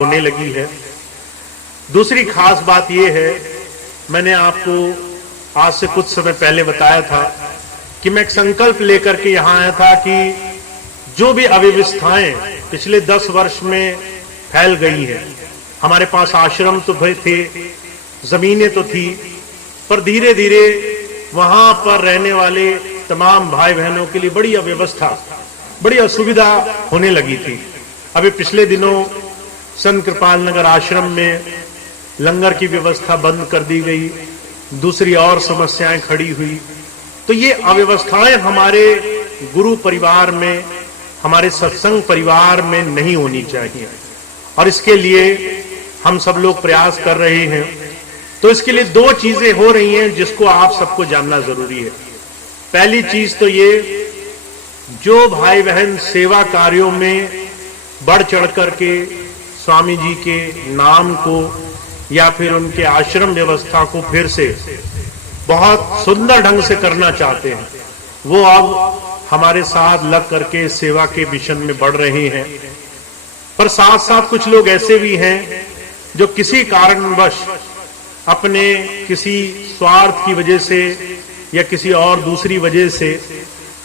होने लगी है। दूसरी खास बात यह है, मैंने आपको आज से कुछ समय पहले बताया था कि मैं एक संकल्प लेकर के यहां आया था कि जो भी अव्यवस्थाएं पिछले 10 वर्ष में फैल गई हैं, हमारे पास आश्रम तो भाई थे, जमीनें तो थी, पर धीरे धीरे वहां पर रहने वाले तमाम भाई बहनों के लिए बड़ी अव्यवस्था, बड़ी असुविधा होने लगी थी। अभी पिछले दिनों संत कृपाल नगर आश्रम में लंगर की व्यवस्था बंद कर दी गई, दूसरी और समस्याएं खड़ी हुई। तो ये अव्यवस्थाएं हमारे गुरु परिवार में, हमारे सत्संग परिवार में नहीं होनी चाहिए, और इसके लिए हम सब लोग प्रयास कर रहे हैं। तो इसके लिए 2 चीजें हो रही हैं जिसको आप सबको जानना जरूरी है। पहली चीज तो ये, जो भाई बहन सेवा कार्यों में बढ़ चढ़ करके स्वामी जी के नाम को या फिर उनके आश्रम व्यवस्था को फिर से बहुत सुंदर ढंग से करना चाहते हैं, वो अब हमारे साथ लग करके सेवा के मिशन में बढ़ रहे हैं। पर साथ साथ कुछ लोग ऐसे भी हैं जो किसी कारणवश अपने किसी स्वार्थ की वजह से या किसी और दूसरी वजह से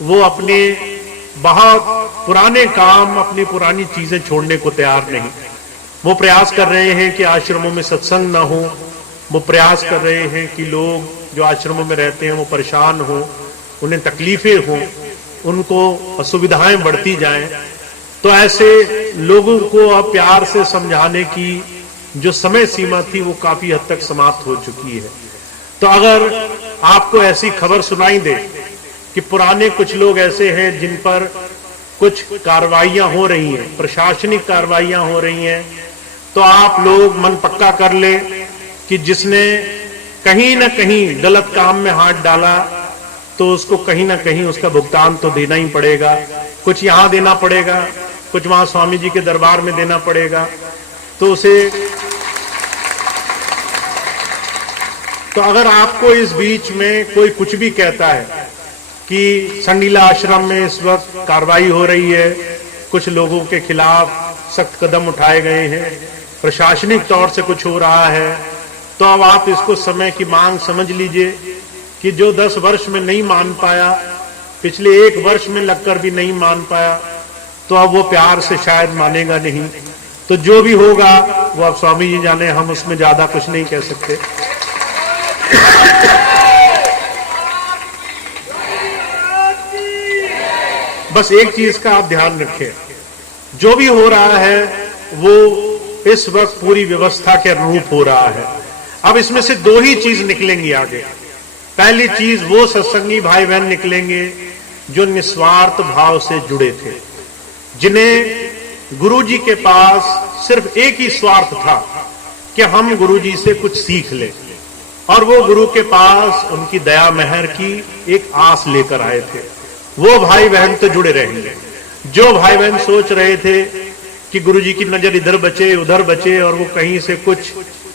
वो अपने बहुत पुराने काम, अपनी पुरानी चीजें छोड़ने को तैयार नहीं। वो प्रयास कर रहे हैं कि आश्रमों में सत्संग न हो, वो प्रयास कर रहे हैं कि लोग जो आश्रमों में रहते हैं वो परेशान हो, उन्हें तकलीफें हो, उनको असुविधाएं बढ़ती जाएं। तो ऐसे लोगों को अब प्यार से समझाने की जो समय सीमा थी वो काफी हद तक समाप्त हो चुकी है। तो अगर आपको ऐसी खबर सुनाई दे कि पुराने कुछ लोग ऐसे हैं जिन पर कुछ कार्रवाइयां हो रही हैं, प्रशासनिक कार्रवाइयां हो रही हैं, तो आप लोग मन पक्का कर ले कि जिसने कहीं ना कहीं गलत काम में हाथ डाला तो उसको कहीं ना कहीं उसका भुगतान तो देना ही पड़ेगा। कुछ यहां देना पड़ेगा, कुछ वहां स्वामी जी के दरबार में देना पड़ेगा। तो उसे तो अगर आपको इस बीच में कोई कुछ भी कहता है कि संडीला आश्रम में इस वक्त कार्रवाई हो रही है, कुछ लोगों के खिलाफ सख्त कदम उठाए गए हैं, प्रशासनिक तौर से कुछ हो रहा है, तो अब आप इसको समय की मांग समझ लीजिए कि जो 10 वर्ष में नहीं मान पाया, पिछले 1 वर्ष में लगकर भी नहीं मान पाया, तो अब वो प्यार से शायद मानेगा नहीं। तो जो भी होगा वो अब स्वामी जी जाने, हम उसमें ज्यादा कुछ नहीं कह सकते। बस एक चीज का आप ध्यान रखें, जो भी हो रहा है वो इस वक्त पूरी व्यवस्था के अनुरूप हो रहा है। अब इसमें से 2 ही चीज निकलेंगी आगे। पहली चीज, वो सत्संगी भाई बहन निकलेंगे जो निस्वार्थ भाव से जुड़े थे, जिन्हें गुरु जी के पास सिर्फ एक ही स्वार्थ था कि हम गुरु जी से कुछ सीख लें, और वो गुरु के पास उनकी दया मेहर की एक आस लेकर आए थे। वो भाई बहन तो जुड़े रहेंगे। जो भाई बहन सोच रहे थे कि गुरु जी की नजर इधर बचे उधर बचे और वो कहीं से कुछ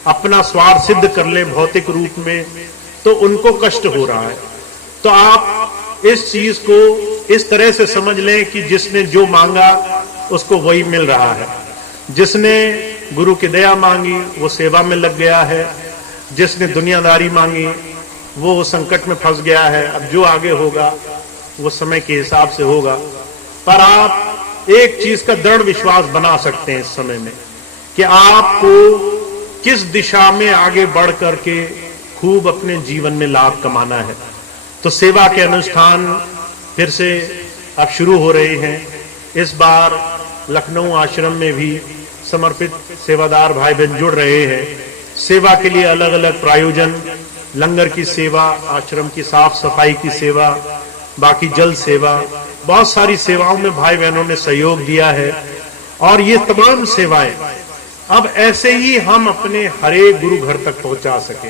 अपना स्वार्थ सिद्ध कर ले भौतिक रूप में, तो उनको कष्ट हो रहा है। तो आप इस चीज को इस तरह से समझ लें कि जिसने जो मांगा उसको वही मिल रहा है। जिसने गुरु की दया मांगी वो सेवा में लग गया है, जिसने दुनियादारी मांगी वो संकट में फंस गया है। अब जो आगे होगा वो समय के हिसाब से होगा, पर आप एक चीज का दृढ़ विश्वास बना सकते हैं इस समय में कि आपको किस दिशा में आगे बढ़ करके खूब अपने जीवन में लाभ कमाना है। तो सेवा के अनुष्ठान फिर से अब शुरू हो रहे हैं। इस बार लखनऊ आश्रम में भी समर्पित सेवादार भाई बहन जुड़ रहे हैं। सेवा के लिए अलग अलग प्रायोजन, लंगर की सेवा, आश्रम की साफ सफाई की सेवा, बाकी जल सेवा, बहुत सारी सेवाओं में भाई बहनों ने सहयोग दिया है। और ये तमाम सेवाएं अब ऐसे ही हम अपने हरे गुरु घर तक पहुंचा सके।